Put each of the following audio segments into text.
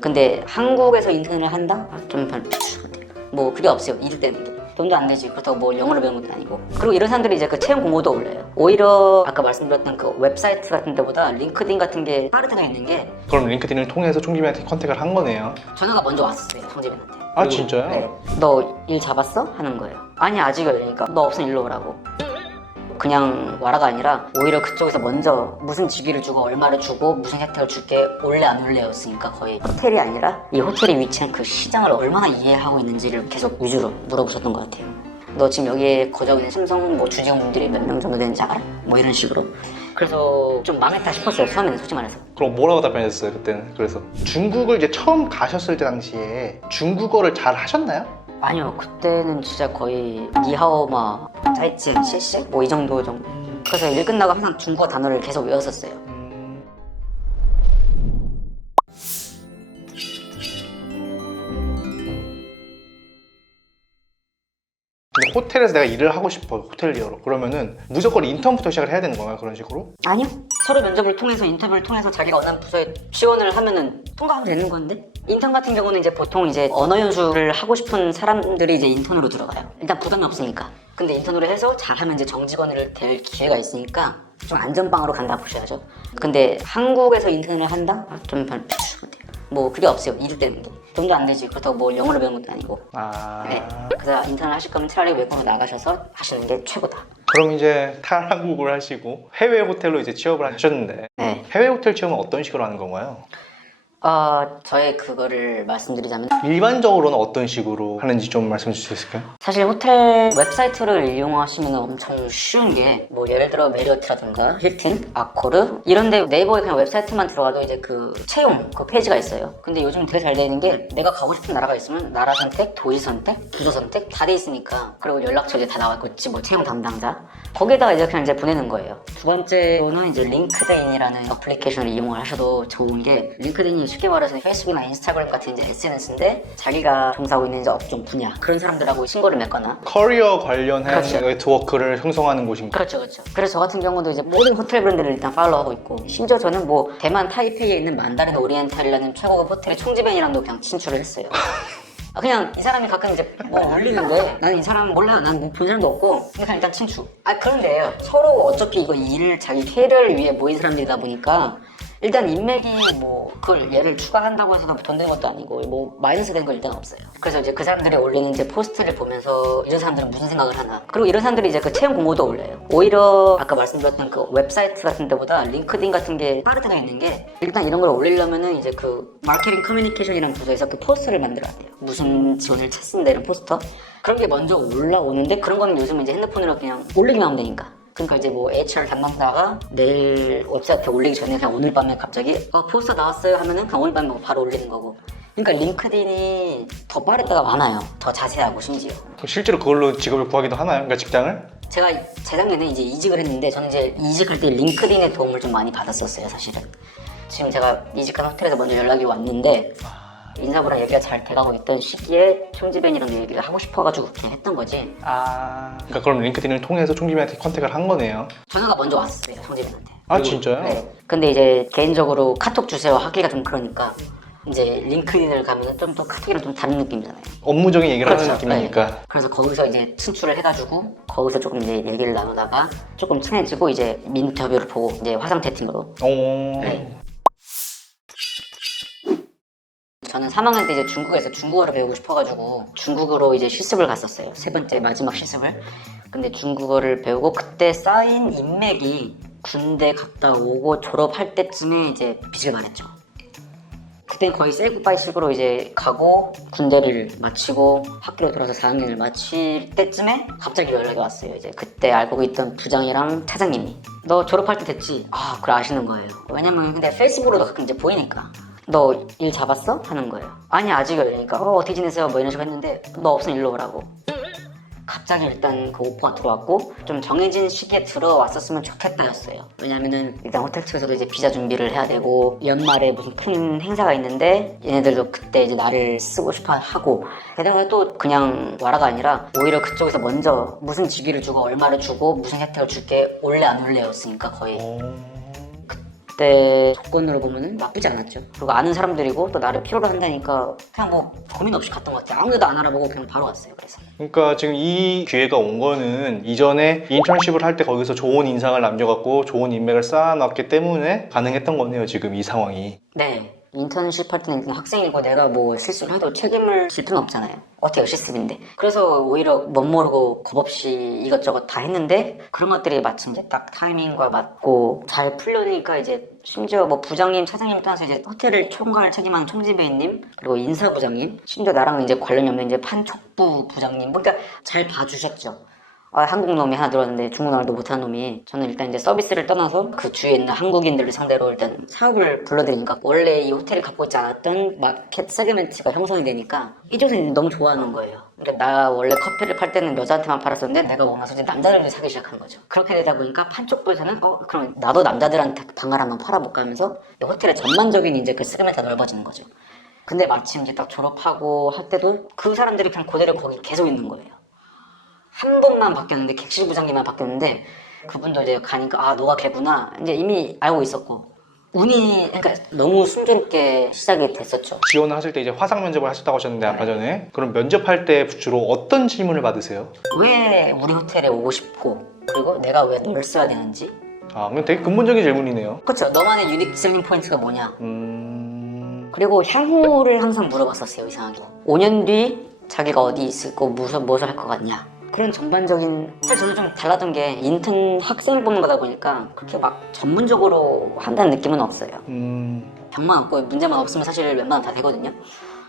근데 한국에서 인턴을 한다? 좀 별로 뭐 그게 없어요. 일 때는 돈도 안 내지. 그렇다고 뭐 영어를 배우는 것도 아니고. 그리고 이런 사람들이 이제 그 채용 공고도 올려요. 오히려 아까 말씀드렸던 그 웹사이트 같은 데보다 링크드인 같은 게 빠르다가 있는 게, 그럼 링크드인을 통해서 총집한테 컨택을 한 거네요. 전화가 먼저 왔었어요, 총재님한테. 아 진짜요? 네. 너 일 잡았어? 하는 거예요. 아니 아직이요. 그러니까 너 없으면 일로 오라고. 그냥 와라가 아니라 오히려 그쪽에서 먼저 무슨 직위를 주고 얼마를 주고 무슨 혜택을 줄게, 올래 안 올래였으니까 거의 호텔이 아니라 이 호텔이 위치한 그 시장을 얼마나 이해하고 있는지를 계속 위주로 물어보셨던 것 같아요. 너 지금 여기에 거주하고 있는 삼성 뭐 주직원분들이 몇 명 정도 되는지 알아? 뭐 이런 식으로. 그래서 좀 망했다 싶었어요, 처음에는. 솔직히 말해서. 그럼 뭐라고 답변했어요 그때는? 그래서 중국을 이제 처음 가셨을 때 당시에 중국어를 잘 하셨나요? 아니요, 그때는 진짜 거의 니하오마, 짜이츠, 실시? 뭐 이 정도. 그래서 일 끝나고 항상 중국어 단어를 계속 외웠었어요. 근데 호텔에서 내가 일을 하고 싶어, 호텔리어로. 그러면은 무조건 인턴부터 시작을 해야 되는 건가요? 그런 식으로? 아니요, 서로 면접을 통해서, 인터뷰를 통해서 자기가 원하는 부서에 지원을 하면은 통과하면 되는 건데, 인턴 같은 경우는 이제 보통 이제 언어 연수를 하고 싶은 사람들이 이제 인턴으로 들어가요. 일단 부담이 없으니까. 근데 인턴으로 해서 잘하면 이제 정직원으로 될 기회가 있으니까 좀 안전빵으로 간다 보셔야죠. 근데 한국에서 인턴을 한다? 좀 별로 뭐 그게 없어요. 일 때는 돈도 안 내지. 그렇다고 뭐 영어를 배우는 것도 아니고. 네. 그래서 인턴을 하실 거면 차라리 외국으로 나가셔서 하시는 게 최고다. 그럼 이제 탈한국을 하시고 해외 호텔로 이제 취업을 하셨는데, 네. 해외 호텔 취업은 어떤 식으로 하는 건가요? 저의 그거를 말씀드리자면, 일반적으로는 어떤 식으로 하는지 좀 말씀해 주실 수 있을까요? 사실 호텔 웹사이트를 이용하시면 엄청 쉬운 게, 뭐 예를 들어 메리어트라든가 힐튼, 아코르 이런데 네이버에 그냥 웹사이트만 들어가도 이제 그 채용 그 페이지가 있어요. 근데 요즘 되게 잘 되는 게, 내가 가고 싶은 나라가 있으면 나라 선택, 도시 선택, 부서 선택 다 돼 있으니까, 그리고 연락처 이제 다 나와 있고, 뭐 채용 담당자 거기에다가 이제 그냥 이제 보내는 거예요. 두 번째로는 이제 링크드인이라는 어플리케이션을 이용을 하셔도 좋은 게, 링크드인이 쉽게 말해서 페이스북이나 인스타그램 같은 이제 SNS인데, 자기가 종사하고 있는 이제 업종 분야 그런 사람들하고 신고를 맺거나. 커리어 관련한 그렇죠. 네트워크를 형성하는 곳인가요? 그렇죠. 그래서 저 같은 경우도 이제 모든 호텔 브랜드를 일단 팔로우하고 있고, 심지어 저는 뭐 대만 타이페이에 있는 만다린 오리엔탈이라는 최고급 호텔의 총지벤이랑도 그냥 친추를 했어요. 그냥 이 사람이 가끔 이제 뭐 올리는데, 나는 이 사람 몰라, 난 뭐 본 사람도 없고, 그냥 일단 친추. 그런데요, 서로 어차피 이거 일을 자기 회를 위해 모인 사람들이다 보니까, 일단 인맥이 뭐 그걸 얘를 추가한다고 해서 돈 되는 것도 아니고 뭐 마이너스 되는 건 일단 없어요. 그래서 이제 그 사람들이 올리는 이제 포스트를 보면서 이런 사람들은 무슨 생각을 하나. 그리고 이런 사람들이 이제 그 채용 공고도 올려요. 오히려 아까 말씀드렸던 그 웹사이트 같은 데보다 링크드인 같은 게 빠르다가 있는 게, 일단 이런 걸 올리려면은 이제 그 마케팅 커뮤니케이션이라는 부서에서 그 포스터를 만들어야 돼요. 무슨 지원을 찾습니다 이런 포스터. 그런 게 먼저 올라오는데, 그런 거는 요즘은 이제 핸드폰으로 그냥 올리기만 하면 되니까. 그러니까 이제 뭐 HR 담당자가 내일 웹사이트에 올리기 전에 그냥 오늘 밤에 갑자기 포스터 나왔어요 하면은 그냥 오늘 밤에 바로 올리는 거고. 그러니까 링크드인이 더 빠를 때가 많아요. 더 자세하고 심지어. 실제로 그걸로 직업을 구하기도 하나요? 그러니까 직장을? 제가 재작년에 이제 이직을 했는데, 저는 이제 이직할 때 링크드인의 도움을 좀 많이 받았었어요, 사실은. 지금 제가 이직한 호텔에서 먼저 연락이 왔는데, 인사부랑 얘기가 잘 돼가고 있던 시기에 총지벤이랑 얘기를 하고 싶어가지고 그냥 했던 거지. 그러니까 그럼 링크드인을 통해서 총집한테 컨택을 한 거네요. 전화가 먼저 왔었어요, 총지벤한테. 진짜요? 네. 근데 이제 개인적으로 카톡 주세요 하기가 좀 그러니까, 이제 링크드인을 가면 좀 또 카톡이랑 좀 다른 느낌이잖아요. 업무적인 얘기를 하는 그렇죠. 느낌이니까. 네. 그래서 거기서 이제 친추를 해가지고 거기서 조금 이제 얘기를 나누다가 조금 친해지고, 이제 인터뷰를 보고 이제 화상 채팅으로. 네. 저는 3학년 때 이제 중국에서 중국어를 배우고 싶어가지고 중국어로 이제 실습을 갔었어요. 세 번째 마지막 실습을. 근데 중국어를 배우고 그때 쌓인 인맥이 군대 갔다 오고 졸업할 때쯤에 이제 빚을 많았죠. 그때는 거의 세이굿바이 식으로 이제 가고, 군대를 마치고 학교로 돌아서 4학년을 마칠 때쯤에 갑자기 연락이 왔어요. 이제 그때 알고 있던 부장이랑 차장님이, 너 졸업할 때 됐지? 그래, 아시는 거예요. 왜냐면 근데 페이스북으로도 가끔 이제 보이니까. 너 일 잡았어? 하는 거예요. 아니 아직이요. 그러니까 어떻게 지내세요? 뭐 이런 식으로 했는데, 너 없으면 일로 오라고. 갑자기 일단 그 오퍼가 들어왔고, 좀 정해진 시기에 들어왔었으면 좋겠다였어요. 왜냐면은 일단 호텔 측에서도 이제 비자 준비를 해야 되고, 연말에 무슨 큰 행사가 있는데 얘네들도 그때 이제 나를 쓰고 싶어 하고, 게다가 또 그냥 와라가 아니라 오히려 그쪽에서 먼저 무슨 직위를 주고 얼마를 주고 무슨 혜택을 줄게, 올래 안 올래였으니까 거의. 그때 그때 조건으로 보면은 나쁘지 않았죠. 그리고 아는 사람들이고 또 나를 필요로 한다니까 그냥 뭐 고민 없이 갔던 것 같아요. 아무데도 안 알아보고 그냥 바로 갔어요. 그래서 그러니까 지금 이 기회가 온 거는 이전에 인턴십을 할 때 거기서 좋은 인상을 남겨갖고 좋은 인맥을 쌓아놨기 때문에 가능했던 거네요. 지금 이 상황이. 네. 인턴십 할 때는 학생이고 내가 뭐 실수를 해도 책임을 질 필요는 없잖아요. 어때요? 실습인데. 그래서 오히려 멋모르고 겁없이 이것저것 다 했는데 그런 것들이 마침 이제 딱 타이밍과 맞고 잘 풀려니까 이제 심지어 뭐 부장님, 차장님 떠나서 이제 호텔을 총괄 책임하는 총지배인님 그리고 인사부장님 심지어 나랑 이제 관련이 없는 이제 판촉부 부장님 그러니까 잘 봐주셨죠. 한국 놈이 하나 들어왔는데 중국 말도 못하는 놈이 저는 일단 이제 서비스를 떠나서 그 주위에 있는 한국인들을 상대로 일단 사업을 불러드리니까 원래 이 호텔이 갖고 있지 않았던 마켓 세그멘트가 형성이 되니까 이쪽에서 너무 좋아하는 거예요. 그러니까 나 원래 커피를 팔 때는 여자한테만 팔았었는데 내가 원해서 이제 남자들을 사기 시작한 거죠. 그렇게 되다 보니까 판촉부에서는 그럼 나도 남자들한테 방을 한번 팔아볼까 하면서 이 호텔의 전반적인 이제 그 세그멘트가 넓어지는 거죠. 근데 마침 이제 딱 졸업하고 할 때도 그 사람들이 그냥 그대로 거기 계속 있는 거예요. 한 번만 바뀌었는데 객실 부장님만 바뀌었는데 그분도 이제 가니까 너가 걔구나 이제 이미 알고 있었고 운이 그러니까 너무 순조롭게 시작이 됐었죠. 지원을 하실 때 이제 화상 면접을 하셨다고 하셨는데 아까 전에 그럼 면접할 때 주로 어떤 질문을 받으세요? 왜 우리 호텔에 오고 싶고 그리고 내가 왜 널 써야 되는지 그럼 되게 근본적인 질문이네요. 그렇죠. 너만의 유닉 셀링 포인트가 뭐냐 그리고 향후를 항상 물어봤었어요. 이상하게 5년 뒤 자기가 어디 있을 거 무엇을 할 것 같냐 그런 전반적인 사실 저는 좀 달랐던 게 인턴 학생을 뽑는 거다 보니까 그렇게 막 전문적으로 한다는 느낌은 없어요. 병만 없고 문제만 없으면 사실 웬만하면 다 되거든요.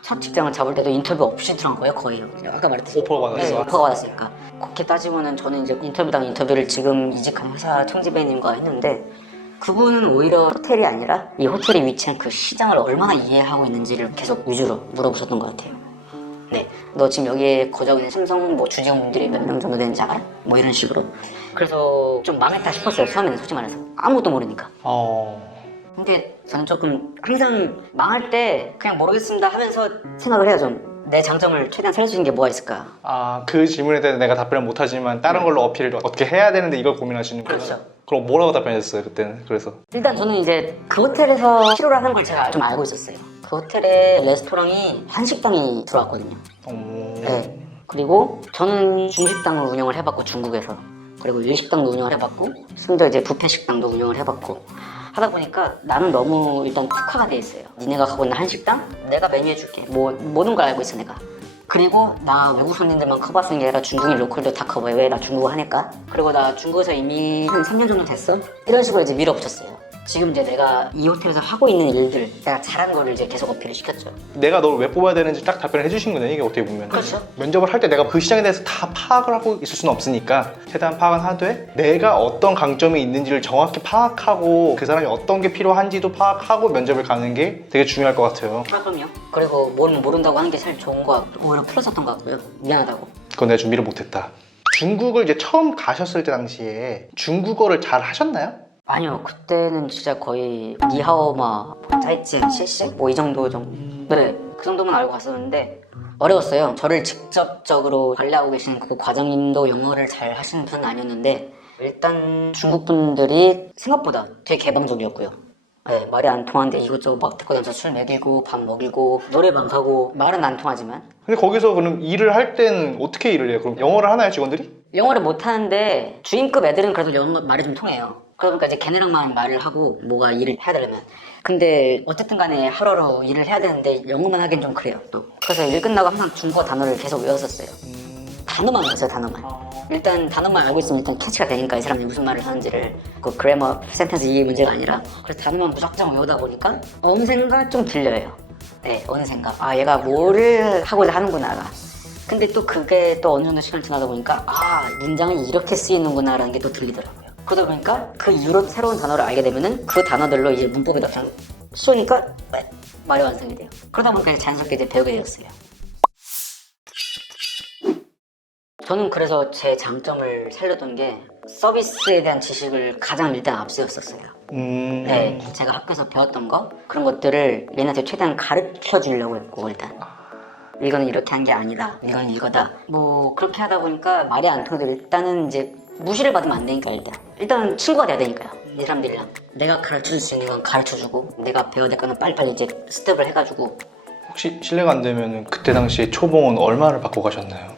첫 직장을 잡을 때도 인터뷰 없이 들어간 거예요 거의. 아까 말했듯이 오퍼가 받았어. 네, 오퍼가 받았으니까 그렇게 따지면은 저는 이제 인터뷰당 인터뷰를 지금 이직한 회사 총지배님과 했는데 그분은 오히려 호텔이 아니라 이 호텔이 위치한 그 시장을 얼마나 이해하고 있는지를 계속 위주로 물어보셨던 것 같아요. 네, 너 지금 여기에 거주하고 있는 삼성 뭐 주직원분들이 몇 명 정도 되는지 알아? 뭐 이런 식으로. 그래서 좀 망했다 싶었어요. 처음에는 솔직히 말해서 아무것도 모르니까. 근데 저는 조금 항상 망할 때 그냥 모르겠습니다 하면서 생각을 해요. 좀 내 장점을 최대한 살릴 수 있는 게 뭐가 있을까. 그 질문에 대해서 내가 답변을 못하지만 다른 걸로 어필을 어떻게 해야 되는데 이걸 고민하시는 거예요? 그렇죠. 그럼 뭐라고 답변했어요 그때는? 그래서 일단 저는 이제 그 호텔에서 필요로 하는 걸 제가 좀 알고 있었어요. 그 호텔에 레스토랑이 한식당이 들어왔거든요. 네. 그리고 저는 중식당을 운영을 해봤고 중국에서 그리고 일식당도 운영을 해봤고 심지어 이제 뷔페 식당도 운영을 해봤고 하다 보니까 나는 너무 일단 특화가 돼 있어요. 니네가 가고 있는 한식당 내가 메뉴해줄게. 뭐 모든 걸 알고 있어 내가. 그리고 나 외국 손님들만 커버하는 게 아니라 중국인 로컬도 다 커버해. 왜 나 중국어 하니까. 그리고 나 중국에서 이미 한 3년 정도 됐어. 이런 식으로 이제 밀어붙였어요. 지금 이제 내가 이 호텔에서 하고 있는 일들 내가 잘한 거를 이제 계속 어필을 시켰죠. 내가 널 왜 뽑아야 되는지 딱 답변을 해주신 거네 이게 어떻게 보면. 그렇죠. 면접을 할 때 내가 그 시장에 대해서 다 파악을 하고 있을 수는 없으니까 최대한 파악은 하되 내가 어떤 강점이 있는지를 정확히 파악하고 그 사람이 어떤 게 필요한지도 파악하고 면접을 가는 게 되게 중요할 것 같아요. 그럼요. 그리고 모르면 모른다고 하는 게 제일 좋은 거 같고 오히려 플러스였던 것 같고요. 미안하다고. 그건 내가 준비를 못했다. 중국을 이제 처음 가셨을 때 당시에 중국어를 잘 하셨나요? 아니요, 그때는 진짜 거의 니하오마, 짜이찐, 실시 뭐 이 정도 네, 그 정도만 알고 갔었는데 어려웠어요. 저를 직접적으로 관리하고 계신 그 과장님도 영어를 잘 하시는 편은 아니었는데 일단 중국 분들이 생각보다 되게 개방적이었고요. 네, 말이 안 통하는데 이것저것 막 듣고 나서 술 먹이고 밥 먹이고 노래방 가고 말은 안 통하지만 근데 거기서 그럼 일을 할 땐 어떻게 일을 해요? 그럼 영어를 하나요 직원들이? 영어를 못하는데 주임급 애들은 그래도 영어 말이 좀 통해요. 그러니까 이제 걔네랑만 말을 하고 뭐가 일을 해야 되려면 근데 어쨌든 간에 하루하루 일을 해야 되는데 영어만 하긴 좀 그래요 또. 그래서 일 끝나고 항상 중국어 단어를 계속 외웠었어요. 단어만 외웠어요. 단어만. 일단 단어만 알고 있으면 일단 캐치가 되니까 이 사람이 무슨 말을 하는지를 그 그래머 센텐스 이해 문제가 아니라 그래서 단어만 무작정 외우다 보니까 어느샌가 좀 들려요. 네, 어느샌가 얘가 뭐를 하고자 하는구나. 근데 또 그게 또 어느 정도 시간이 지나다 보니까 문장이 이렇게 쓰이는구나 라는 게 또 들리더라고요. 그러다 보니까 그 이후로 새로운 단어를 알게 되면은 그 단어들로 이제 문법에다 그냥 쏘니까 말이 완성이 돼요. 그러다 보니까 자연스럽게 이제 배우게 되었어요. 저는 그래서 제 장점을 살렸던 게 서비스에 대한 지식을 가장 일단 앞세웠었어요. 네, 제가 학교에서 배웠던 거 그런 것들을 얘네한테 최대한 가르쳐 주려고 했고 일단 이거는 이렇게 한 게 아니다 이건 이거다 뭐 그렇게 하다 보니까 말이 안 통해도 일단은 이제 무시를 받으면 안 되니까 일단 친구가 돼야 되니까요. 이 사람들이랑. 내가 가르쳐줄 수 있는 건 가르쳐주고 내가 배워야 될 거는 빨리빨리 이제 스텝을 해가지고. 혹시 실례가 안 되면 그때 당시에 초봉은 얼마를 받고 가셨나요?